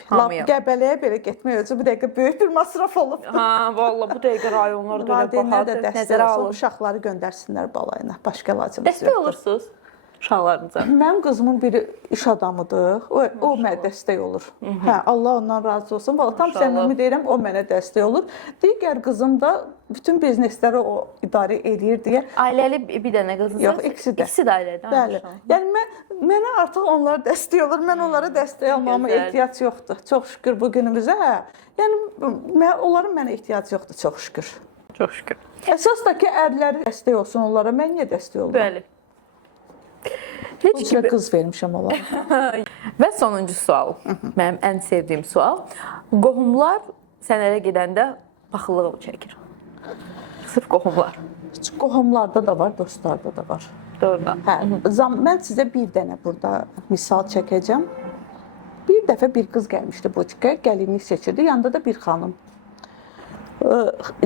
Qəbələyə belə getmək özü bir dəqiqə böyük bir masraf olub. Hə, valla bu dəqiqə rayonlar da bahadır. Nəzərə alın, uşaqları göndərsinlər balayına. Başqa lacımız yoxdur. Dəstək olursunuz uşaqlarınıza? Mənim qızımın biri iş adamıdır. O mənə dəstək olur. Hə, Allah ondan razı olsun. Valla tam səmimi deyirəm, o mənə dəstək olur. Digər qızım da bütün biznesləri o idarə edir deyə. Ailəli bir dənə qızınız? Yox, ikisi də. İkisi də ailədə. Bəli. Yəni mənə artıq onlar dəstək olur. Mən onlara dəstək almama ehtiyac yoxdur. Çox şükür bu günümüzə. Yəni onların mənə ehtiyac yoxdur, çox şükür. Çox şükür. Əsas da ki, ərləri dəstək olsun onlara. Mən niyə dəstək olum? Bəli. Necə qız vermişəm onlara. Və sonuncu sual. Mənim ən sevdiyim sual. Qohumlar sənərə gedəndə paxıllıq çəkir. Sırf qohumlar. Qohumlarda da var, dostlarda da var. Doğrudan. Hə, mən sizə bir dənə burada misal çəkəcəm. Bir dəfə bir qız gəlmişdi Buçkaya, gəlinlik seçirdi. Yanında da bir xanım.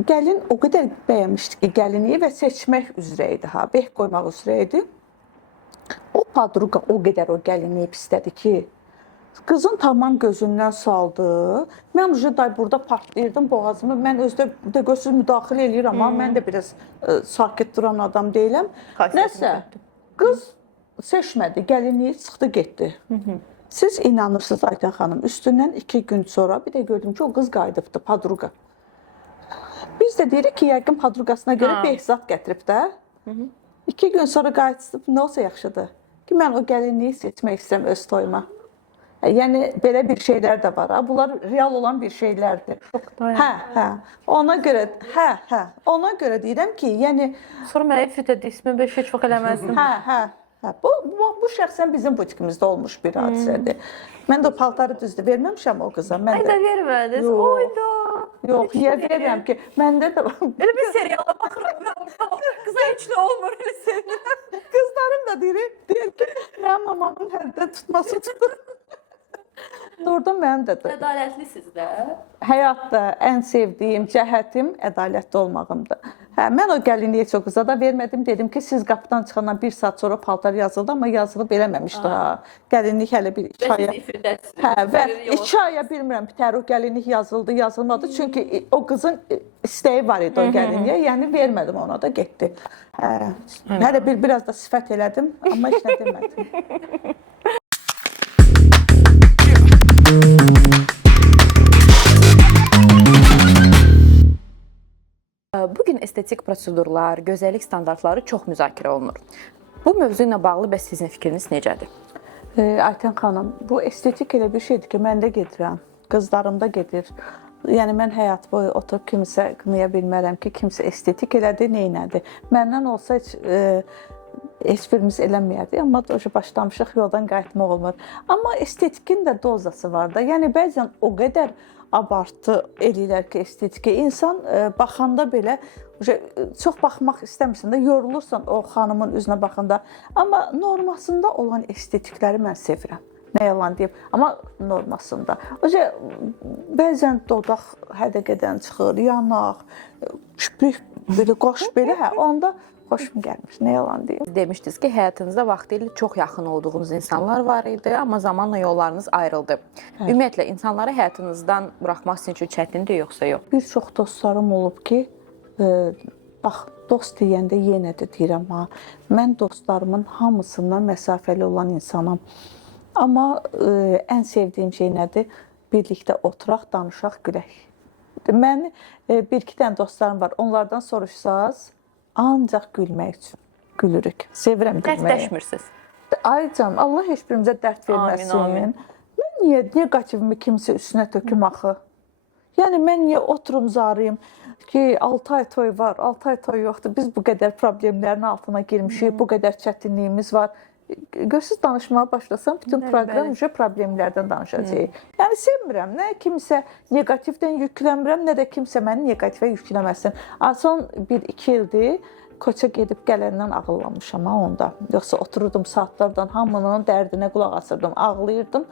Gəlin o qədər bəyənmişdi ki, gəlinliyi və seçmək üzrə idi. Beh qoymaq üzrə idi. O padruqa o qədər o gəlinliyi pislədi ki, Qızın tamam gözündən saldı. Mən uca day burada partlayırdım boğazımı. Mən özdə də gözsüz müdaxilə eləyirəm, amma mən də biraz sakit duran adam deyiləm. Nəsə, qız seçmədi, gəlinliyi çıxdı, getdi. Siz inanırsınız Ayten xanım, üstündən 2 gün sonra bir də gördüm ki, o qız qayıdıbdı, padruqa. Biz də deyirik ki, yəqin padruqasına görə Behzad gətirib də. 2 gün sonra qayıtsıb, nə olsa yaxşıdır ki, mən o gəlinliyi seçmək istəyəm öz toyuma. Yəni belə bir şeylər də var. Bunlar real olan bir şeylərdir. Ona görə deyirəm ki, yəni Sonra mənə fit etdi, ismi bir şey çox eləməzdim. Bu şəxsən bizim butikimizdə olmuş bir hadisədir. Mən də o paltarı düzdür verməmişəm o qıza. Ay da vermədiniz. Oyda. Yox, niyə verirəm ki? Məndə də Elə bir seriala baxıram. Qıza heç nə olmur, elə sevinirəm. qızlarım da deyir ki, mənim mamamın hərdə tutması tutur. Doğrudan mənim də. Ədalətlisiniz də. Həyatda ən sevdiyim cəhətim ədalətli olmağımdır. Mən o gəlinliyi çox qıza da vermədim. Dedim ki, siz qapıdan çıxandan 1 saat sonra paltar yazıldı, amma yazılıb eləməmişdi. Gəlinlik hələ bir 2 aya. Və 2 aya bilmirəm, bitər o gəlinlik yazıldı, yazılmadı. Çünki o qızın istəyi var idi o gəlinliyə. Yəni vermədim, ona da getdi. Hələ biraz da sifət elədim, amma heç nə demədim. Bugün estetik prosedurlar, gözəllik standartları çox müzakirə olunur. Bu mövzu ilə bağlı bəs sizin fikriniz necədir? Ayten xanım, bu estetik elə bir şeydir ki, mən də gedirəm, qızlarım da gedir. Yəni mən həyat boyu oturub kimsə qınaya bilmərəm ki, kimsə estetik elədi, neynədi. Məndən olsa heç birimiz eləməyərdik, amma başlamışıq, yoldan qayıtmaq olmur. Amma estetikin də dozası var da. Yəni bəzən o qədər abartı eləyirlər ki, estetikə. İnsan baxanda belə çox baxmaq istəmirsən də, yorulursan o xanımın üzünə baxanda. Amma normasında olan estetikləri mən sevirəm. Nə yalan deyim, amma normasında. Bəzən dodaq hədəqədən çıxır, yanaq, küpük, belə qaş belə, onda xoşum gəlmiş, nə yalan deyim. Demişdiniz ki, həyatınızda vaxtilə çox yaxın olduğunuz insanlar var idi, amma zamanla yollarınız ayrıldı. Ümumiyyətlə, insanları həyatınızdan buraxmaq sizin üçün çətindir, yoxsa yox? Bir çox dostlarım olub ki, bax, dost deyəndə yenə də deyirəm, mən dostlarımın hamısından məsafəli olan insanam. Amma ən sevdiyim şey nədir? Birlikdə oturaq, danışaq, gülək. Mən 1-2 dənə dostlarım var, onlardan soruşsaz, ancaq gülmək üçün gülürük. Sevirəm gülməyi. Dərdləşmirsiniz. Ay canım, Allah heç birimizə dərd verməsin. Amin. Mən niyə qaçıvımı kimsə üstünə töküm axı? Yəni mən niyə oturum zarıyım ki, 6 ay toy var, 6 ay toy yoxdur. Biz bu qədər problemlərin altına girmişik, bu qədər çətinliyimiz var. Görsüz danışmağa başlasam, bütün proqram problemlərdən danışacaq. Yəni sevmirəm, nə kimsə negativdən yüklənmirəm, nə də kimsə məni negativə yükləməsin. Son 1-2 ildir Koça gedib gələndən ağıllanmışam onda. Yoxsa otururdum saatlardan hamının dərdinə qulaq asırdım, ağlayırdım.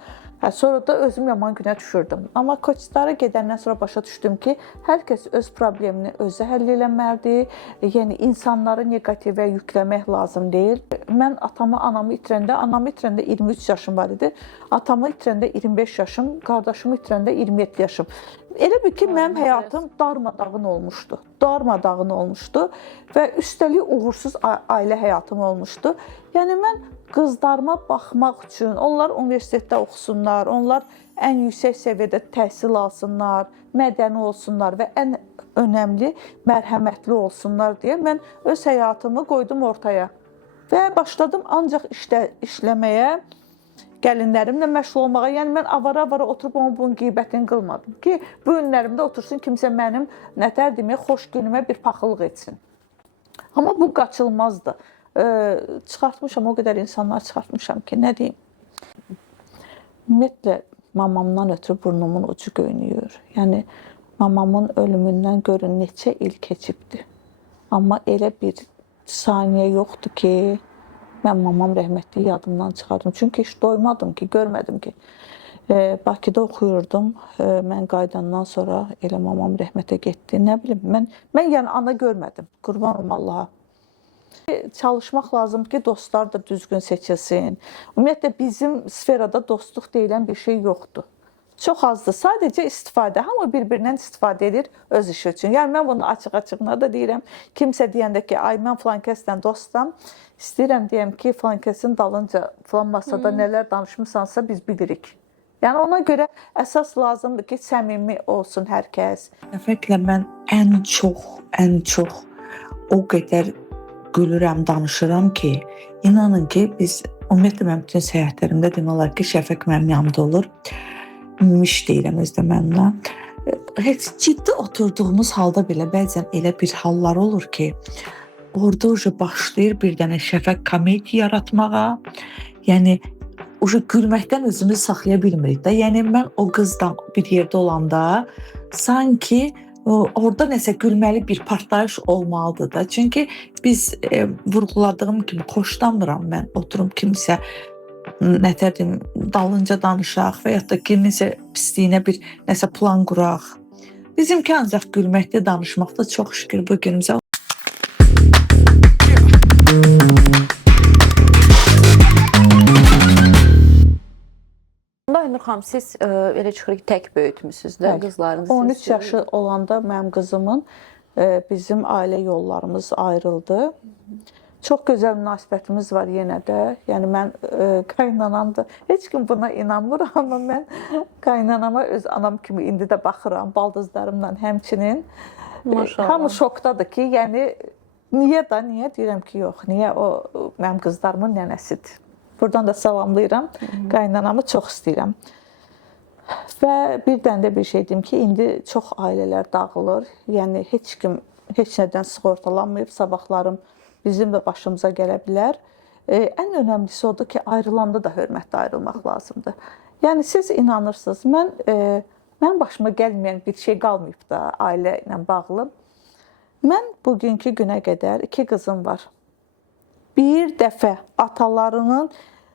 Sonra da özüm yaman günə düşürdüm. Amma Koçlara gedəndən sonra başa düşdüm ki, hər kəs öz problemini özü həll eləməlidir. Yəni insanları negativə yükləmək lazım deyil. Mən atamı, anamı itirəndə 23 yaşım var idi. Atamı itirəndə 25 yaşım, qardaşımı itirəndə 27 yaşım. Elə bir ki, mənim həyatım darmadağın olmuşdu. Darmadağın olmuşdu və üstəlik uğursuz ailə həyatım olmuşdu. Yəni mən qızlarıma baxmaq üçün, onlar universitetdə oxusunlar, onlar ən yüksək səviyyədə təhsil alsınlar, mədəni olsunlar və ən önəmli mərhəmətli olsunlar deyə mən öz həyatımı qoydum ortaya və başladım ancaq işləməyə, gəlinlərimlə məşğul olmağa. Yəni mən avara-avara oturub bunun qeybətini qılmadım ki, bu günlərimdə otursun kimsə mənim nətər demək, xoş günümə bir paxıllıq etsin. Amma bu qaçılmazdı. Çıxartmışam, o qədər insanlar çıxartmışam ki, nə deyim. Ümumiyyətlə, mamamdan ötürü burnumun ucu göynüyür. Yəni, mamamın ölümündən görün neçə il keçibdi. Amma elə bir saniyə yoxdur ki, mən mamam rəhmətli yadımdan çıxardım. Çünki heç doymadım ki, görmədim ki. Bakıda oxuyurdum. Mən qayıdandan sonra elə mamam rəhmətə getdi. Nə bilim, mən yəni ana görmədim. Qurban olum Allaha. Çalışmaq lazımdır ki, dostlar da düzgün seçilsin. Ümumiyyətlə bizim sferada dostluq deyilən bir şey yoxdur. Çox azdır. Sadəcə istifadə. Hamı bir-birindən istifadə edir öz işi üçün. Yəni mən bunu açıq-açığına da deyirəm. Kimsə deyəndə ki, ay mən filan kəslə dostam, istəyirəm deyəm ki, filan kəsin dalınca filan masada nələr danışmısansa biz bilirik. Yəni ona görə əsas lazımdır ki, səmimi olsun hər kəs. Şəfəqlə mən ən çox o qədər gülürəm, danışıram ki, inanın ki, biz ümumiyyətlə mənim bütün səyahətlərimdə demək olar ki, Şəfəq mənim yanımda olur. Miş deyirəm özdə mənimlə. Heç ciddi oturduğumuz halda belə bəzən elə bir hallar olur ki, orada başlayır bir dənə Şəfəq komediya yaratmağa. Yəni gülməkdən özümüzü saxlaya bilmirik də. Yəni mən o qızdan bir yerdə olanda sanki orada nəsə gülməli bir partlayış olmalıdır da. Çünki biz vurğuladığım kimi xoşlanmıram mən oturum kimsə nətər dalınca danışaq və ya da kiminsə pisliyinə bir nəsə plan quraq. Bizimki ancaq gülməkdə, danışmaqda çox şükür bu günümüzə. Aynur xanım, siz elə çıxır ki, tək böyütmüsünüz də qızlarınızı. 13 yaşı olanda mənim qızımın bizim ailə yollarımız ayrıldı. Çox gözəl münasibətimiz var yenə də. Yəni mən qaynanamdır. Heç kim buna inanmır, amma mən qaynanama öz anam kimi indi də baxıram, baldızlarımla həmçinin. Maşallah. Hamı şokdadır ki, yəni niyə deyirəm ki, yox, niyə o mənim qızlarımın nənəsidir. Buradan da salamlayıram. Qaynanamı çox istəyirəm. Və bir dənə də bir şey deyim ki, indi çox ailələr dağılır. Yəni heç kim heç nədən sığortalanmayıb, sabahlarım bizim də başımıza gələ bilər. Ən önəmlisi odur ki, ayrılanda da hörmətlə ayrılmaq lazımdır. Yəni siz inanırsınız, mən başıma gəlməyən bir şey qalmayıb da ailə ilə bağlı. Mən bugünkü günə qədər 2 qızım var. Bir dəfə atalarının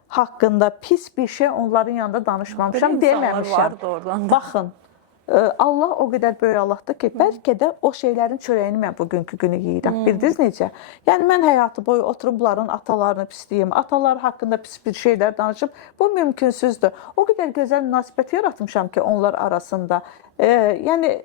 haqqında pis bir şey onların yanında danışmamışam, deməmişəm. Baxın, Allah o qədər böyük Allahdır ki, bəlkə də o şeylərin çörəyini mən bugünkü günü yeyirəm. Bildiniz necə? Yəni mən həyatı boyu oturum bunların atalarını pisliyim, atalar haqqında pis bir şeylər danışıb. Bu mümkünsüzdür. O qədər gözəl münasibət yaratmışam ki, onlar arasında. Yəni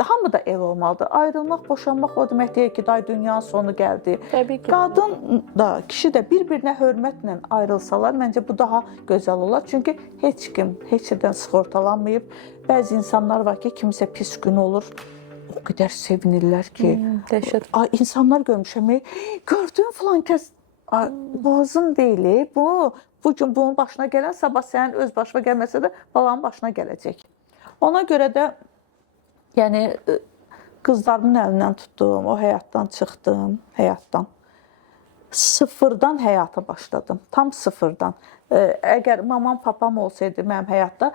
hamı da ev olmalıdır. Ayrılmaq, boşanmaq o demək deyil ki, day dünyanın sonu gəldi. Təbii ki. Qadın da, kişi də bir-birinə hörmətlə ayrılsalar, məncə bu daha gözəl olar. Çünki heç kim heç nədən sığortalanmayıb. Bəzi insanlar var ki, kimsə pis gün olur. O qədər sevinirlər ki. Dəhşət. İnsanlar görmüşəm, gördün filan kəs lazım deyil. Bu gün bunun başına gələn sabah sənin öz başına gəlməsə də balanın başına gələcək. Ona görə də yəni qızlarımın əlindən tutdum, o həyatdan çıxdım, həyatdan. Sıfırdan həyata başladım, tam sıfırdan. Əgər mamam, papam olsaydı mənim həyatda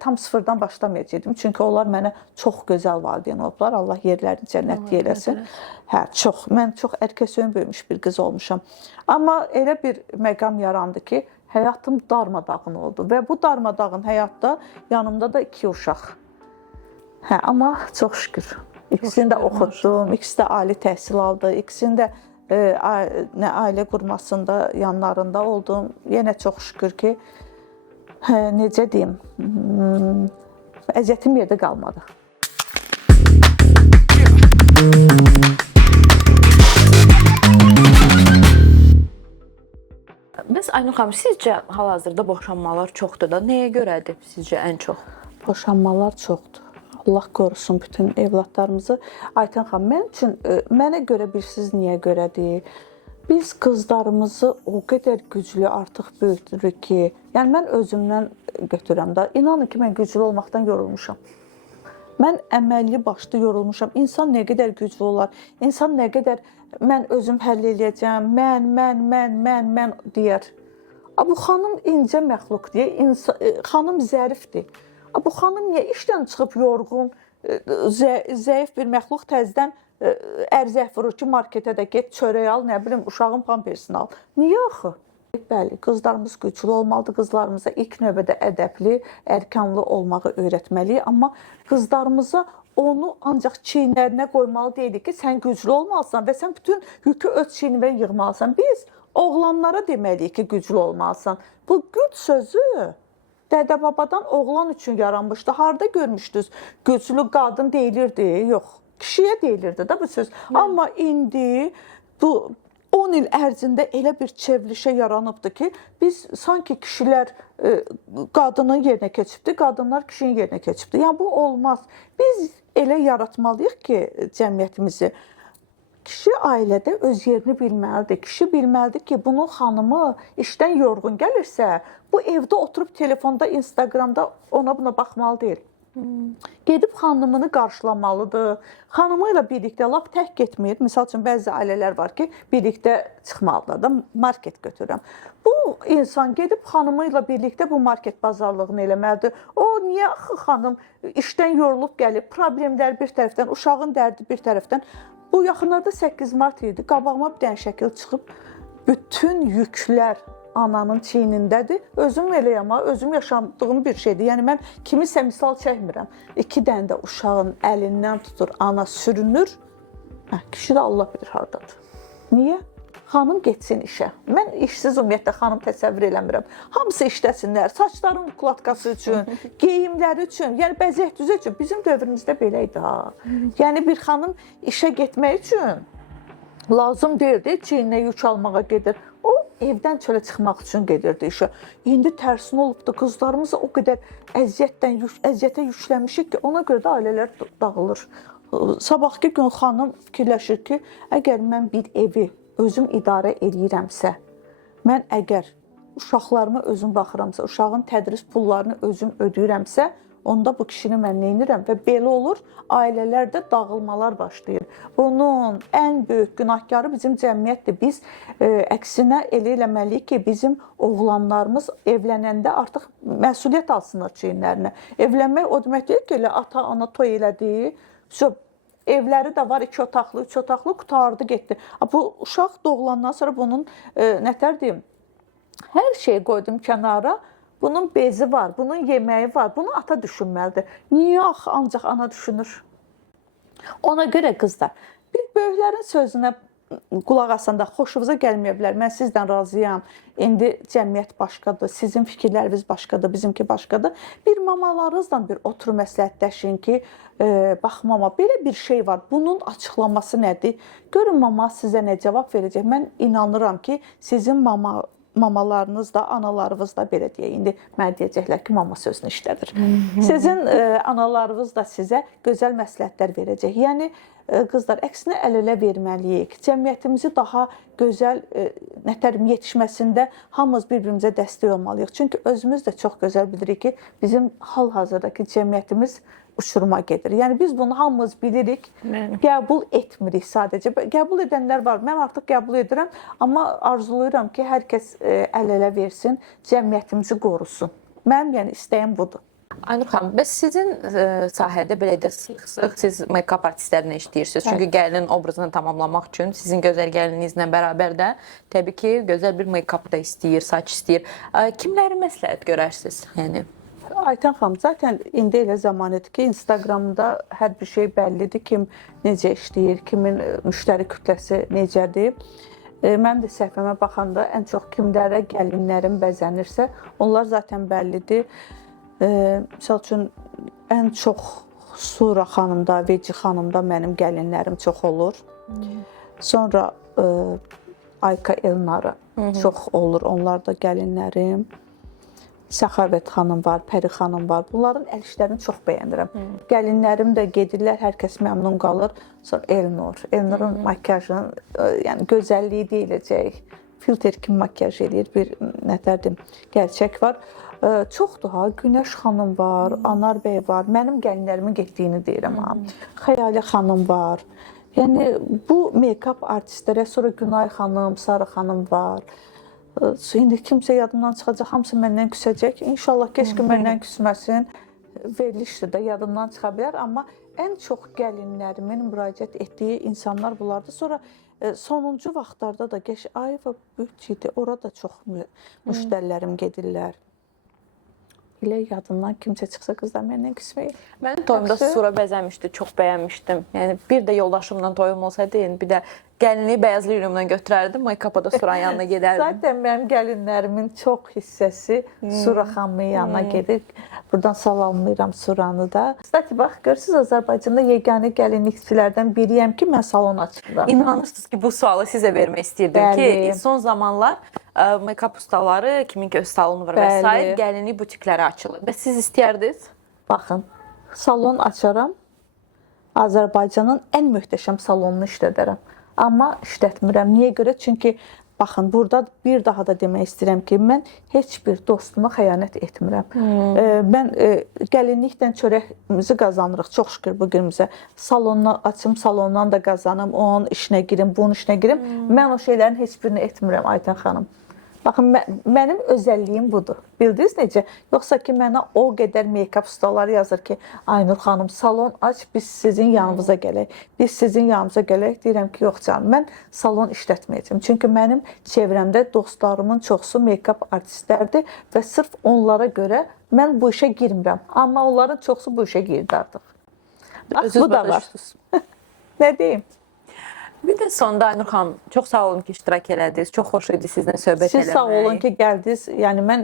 tam sıfırdan başlamayacaqdım. Çünki onlar mənə çox gözəl valideyn olublar. Allah yerlərini cənnətli eləsin. Hə, çox. Mən çox ərkəsöyün böyümüş bir qız olmuşam. Amma elə bir məqam yarandı ki, həyatım darmadağın oldu. Və bu darmadağın həyatda yanımda da 2 uşaq. Hə, amma çox şükür. İkisini də oxutdum, ikisi də ali təhsil aldı, ikisini də ailə qurmasında yanlarında oldum. Yenə çox şükür ki, necə deyim, əziyyətim yerdə qalmadı. Bəs Aynur xanım, sizcə hal-hazırda boşanmalar çoxdur da, nəyə görədir sizcə ən çox? Boşanmalar çoxdur. Allah qorusun bütün evladlarımızı. Ayten xanım, mənə görə bilirsiniz niyə görədir? Biz qızlarımızı o qədər güclü artıq böyütürük ki, yəni mən özümdən götürürəm da, inanın ki, mən güclü olmaqdan yorulmuşam. Mən əməlli başlı yorulmuşam. İnsan nə qədər güclü olar, insan nə qədər mən özüm həll eləyəcəm, mən deyər. Bu xanım incə məxluqdur, xanım zərifdir. Bu xanım niyə işdən çıxıb yorğun, zəif bir məxluq təzədən ərzək vurur ki, marketə də get, çörək al, nə bilim, uşağın pampersini al. Niyə axı? Bəli, qızlarımız güclü olmalıdır, qızlarımıza ilk növbədə ədəbli, ərkanlı olmağı öyrətməliyik, amma qızlarımıza onu ancaq çiyinlərinə qoymalı deyilik ki, sən güclü olmalısan və sən bütün yükü öz çiyinə yığmalısan. Biz oğlanlara deməliyik ki, güclü olmalısan. Bu güc sözü dədə-babadan oğlan üçün yaranmışdı. Harda görmüşdünüz? Güclü qadın deyilirdi. Yox, kişiyə deyilirdi da bu söz. Amma indi bu 10 il ərzində elə bir çevrilişə yaranıbdır ki, biz sanki kişilər qadının yerinə keçibdir, qadınlar kişinin yerinə keçibdir. Yəni bu olmaz. Biz elə yaratmalıyıq ki, cəmiyyətimizi. Kişi ailədə öz yerini bilməlidir. Kişi bilməlidir ki, bunun xanımı işdən yorğun gəlirsə, bu evdə oturub telefonda, Instagramda ona buna baxmalı deyil. Gedib xanımını qarşılamalıdır. Xanımı ilə birlikdə lap tək getmir. Misal üçün bəzi ailələr var ki, birlikdə çıxmalıdır da, market götürürəm. Bu insan gedib xanımı ilə birlikdə bu market bazarlığını eləməlidir. O niyə axı xanım işdən yorulub gəlib, problemlər bir tərəfdən, uşağın dərdi bir tərəfdən. Bu yaxınlarda 8 mart idi. Qabağıma bir dənə şəkil çıxıb, bütün yüklər ananın çiynindədir. Özüm eləyəm, özüm yaşadığım bir şeydir. Yəni mən kimisə misal çəkmirəm. 2 dənə də uşağın əlindən tutur, ana sürünür. Kişi də Allah bilir hardadır. Niyə? Xanım getsin işə. Mən işsiz ümumiyyətlə xanım təsəvvür eləmirəm. Hamısı işləsinlər. Saçların ukladkası üçün, geyimləri üçün, yəni bəzək düzə üçün. Bizim dövrümüzdə belə idi ha. Yəni bir xanım işə getmək üçün lazım deyildi, çiyninə yük almağa gedir. O evdən çölə çıxmaq üçün gedirdi işə. İndi tərsinə olubdu. Qızlarımız o qədər əziyyətə yüklənmişik ki, ona görə də ailələr dağılır. Sabahki gün xanım fikirləşir ki, əgər mən bir evi özüm idarə edirəmsə, mən əgər uşaqlarıma özüm baxıramsa, uşağın tədris pullarını özüm ödəyirəmsə, onda bu kişini mən neynirəm və belə olur, ailələrdə dağılmalar başlayır. Bunun ən böyük günahkarı bizim cəmiyyətdir. Biz əksinə elə eləməliyik ki, bizim oğlanlarımız evlənəndə artıq məsuliyyət alsınlar çiyinlərinə. Evlənmək o demək deyil ki, elə ata-ana toy elədi, evləri də var, 2 otaqlı, 3 otaqlı, qutardı, getdi. Bu uşaq doğulandan sonra bunun nətər deyim, hər şeyi qoydum kənara. Bunun bezi var, bunun yeməyi var. Bunu ata düşünməlidir. Niyə axı ancaq ana düşünür? Ona görə qızlar, bir böyüklərin sözünə qulaq asanda xoşunuza gəlməyə bilər. Mən sizdən razıyam. İndi cəmiyyət başqadır, sizin fikirləriniz başqadır, bizimki başqadır. Bir mamalarınızla bir otur məsləhətləşin ki, bax mama, belə bir şey var. Bunun açıqlaması nədir? Görün mama sizə nə cavab verəcək. Mən inanıram ki, sizin mamalarınız da, analarınız da belə deyək. İndi mənə deyəcəklər ki, mama sözünü işlədir. Sizin analarınız da sizə gözəl məsləhətlər verəcək. Yəni, qızlar, əksinə əl-ələ verməliyik. Cəmiyyətimizi daha gözəl yetişməsində hamımız bir-birimizə dəstək olmalıyıq. Çünki özümüz də çox gözəl bilirik ki, bizim hal-hazırdakı cəmiyyətimiz uçuruma gedir. Yəni biz bunu hamımız bilirik, qəbul etmirik sadəcə. Qəbul edənlər var, mən artıq qəbul edirəm, amma arzulayıram ki, hər kəs əl-ələ versin, cəmiyyətimizi qorusun. Mənim yəni istəyim budur. Aynur xanım, bəs sizin sahədə belə də sıx-sıx siz make-up artistlərinə işləyirsiniz. Çünki gəlinin obrazını tamamlamaq üçün sizin gözəl gəlininizlə bərabər də təbii ki, gözəl bir make-up da istəyir, saç istəyir. Kimləri məsləhət görərsiniz? Yəni Ayten xanım, zaten indi elə zamanıdır ki, Instagramda hər bir şey bəllidir. Kim necə işləyir, kimin müştəri kütləsi necədir. Mən də səhifəmə baxanda ən çox kimlərə gəlinlərim bəzənirsə, onlar zaten bəllidir. Misal üçün, ən çox Sura xanımda, Veci xanımda mənim gəlinlərim çox olur. Sonra Ayka Elnarı çox olur, onlar da gəlinlərim. Səxavət xanım var, Pəri xanım var. Bunların əl işlərini çox bəyənirəm. Gəlinlərim də gedirlər, hər kəs məmnun qalır. Sonra Elnur, Elnurun makyajının yəni gözəlliyi deyiləcək. Filter kimi makyaj eləyir, bir nətərdir, gerçək var. Çoxdur ha, Günəş xanım var, Anar bəy var. Mənim gəlinlərimin getdiyini deyirəm ha. Xəyali xanım var. Yəni bu make-up artistlərə, sonra Günay xanım, Sarı xanım var. İndi kimsə yadımdan çıxacaq, hamısı məndən küsəcək. İnşallah keşke məndən küsməsin. Verilişdir də yadımdan çıxa bilər. Amma ən çox gəlinlərimin müraciət etdiyi insanlar bunlardır. Sonra sonuncu vaxtlarda da Ayva Bütçidir. Orada çox müştərilərim gedirlər. elə yadımdan kimsə çıxsa qızlar məndən küsməyin. Mənim toyumda Yaxşı. sura bəzəmişdi, çox bəyənmişdim. Yəni bir də yoldaşımla toyum olsaydı, yəni bir də gəlinliyi bəyaz lülümlə götürərdim, make-up'a da suranın yanına gedərdim. Zaten mənim gəlinlərimin çox hissəsi Sura xanımın yanına gedir. Buradan salamlayıram Suranı da. Kстати, bax, görürsünüz Azərbaycanda yeganə gəlinlikçilərdən biriyəm ki, mən salon açıram. İnanırsınız ki, bu sualı sizə vermək istəyirdim Bəli. ki, son zamanlar make-up ustaları, kimin ki öz salonu var və Bəli. s. gəlinlik butikləri açılır. Və siz istəyərdiniz? Baxın, salon açaram. Azərbaycanın ən möhtəşəm salonunu işlədərəm. Amma işlətmirəm. Niyə görə? Çünki baxın, burada bir daha da demək istəyirəm ki, mən heç bir dostuma xəyanət etmirəm. Mən gəlinlikdən çörəyimizi qazanırıq, çox şükür bu günümüzə. Salondan açım, salondan da qazanım, onun işinə girim, bunun işinə girim. Mən o şeylərin heç birini etmirəm, Ayten xanım. Baxın, mənim özəlliyim budur. Bildiniz necə? Yoxsa ki, mənə o qədər make-up ustaları yazır ki, Aynur xanım, salon aç, biz sizin yanınıza gələk. Biz sizin yanınıza gələk. Deyirəm ki, yox canım, mən salon işlətməyəcəm. Çünki mənim çevrəmdə dostlarımın çoxsu make-up artistlərdir və sırf onlara görə mən bu işə girmirəm. Amma onların çoxsu bu işə girdi artıq. Bax, Özünüz bu da var. başa Nə deyim? Bir də sonda Aynur xanım, çox sağ olun ki, iştirak elədiniz. Çox xoş idi sizinlə söhbət eləmək. Siz sağ olun ki, gəldiniz. Yəni mən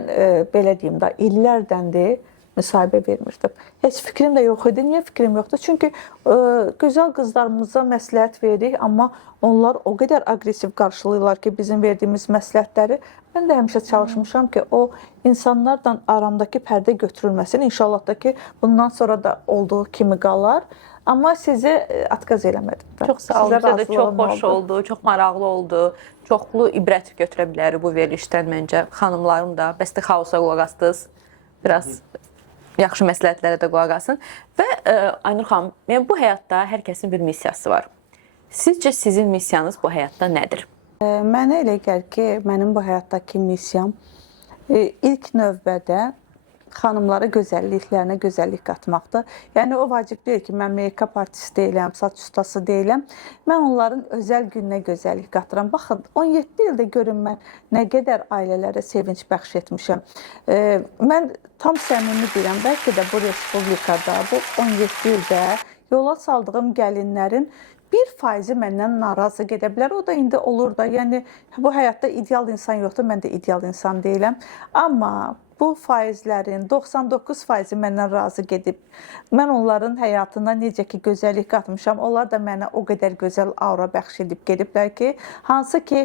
belə deyim də, illərdəndir müsahibə vermirdim. Heç fikrim də yox idi. Niyə fikrim yoxdur? Çünki gözəl qızlarımıza məsləhət veririk, amma onlar o qədər aqressiv qarşılayırlar ki, bizim verdiyimiz məsləhətləri. Mən də həmişə çalışmışam ki, o insanlarla aramdakı pərdə götürülməsin. İnşallah da ki, bundan sonra da olduğu kimi qalar. Amma sizi atqaz eləmədim. Çox sağ olun. Sizə də çox xoş oldu, çox maraqlı oldu. Çoxlu ibrət götürə bilərik bu verilişdən məncə. Xanımlarım da bəstə xaosa qulaq asdınız. Biraz yaxşı məsləhətlərə də qulaq asın. Və Aynur xanım, yəni bu həyatda hər kəsin bir missiyası var. Sizcə sizin missiyanız bu həyatda nədir? Mənə elə gəlir ki, mənim bu həyatdakı missiyam ilk növbədə xanımlara gözəlliklərinə gözəllik qatmaqdır. Yəni o vacib deyil ki, mən make-up artist deyiləm, saç ustası deyiləm. Mən onların özəl gününə gözəllik qatıram. Baxın, 17 ildə görün mən nə qədər ailələrə sevinç bəxş etmişəm. Mən tam səmimi deyirəm, bəlkə də bu respublikada, bu 17 ildə yola saldığım gəlinlərin 1% məndən narazı gedə bilər. O da indi olur da. Yəni bu həyatda ideal insan yoxdur, mən də ideal insan deyiləm. Amma bu faizlərin 99% məndən razı gedib. Mən onların həyatına necə ki gözəllik qatmışam, onlar da mənə o qədər gözəl aura bəxş edib gediblər ki, hansı ki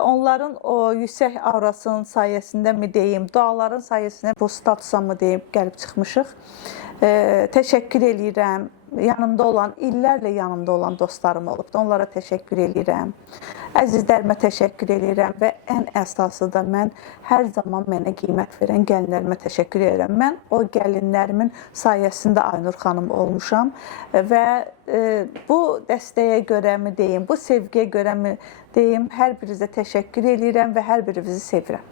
onların o yüksək aurasının sayəsində mi deyim, duaların sayəsində bu statusa mı deyib gəlib çıxmışıq. Təşəkkür eləyirəm. Yanımda olan, illərlə yanımda olan dostlarım olub. Onlara təşəkkür eləyirəm. Əzizlərimə təşəkkür eləyirəm və ən əsası da mən hər zaman mənə qiymət verən gəlinlərimə təşəkkür edirəm. Mən o gəlinlərimin sayəsində Aynur xanım olmuşam və bu dəstəyə görəmi deyim, bu sevgiyə görəmi deyim, hər birinizə təşəkkür eləyirəm və hər birinizi sevirəm.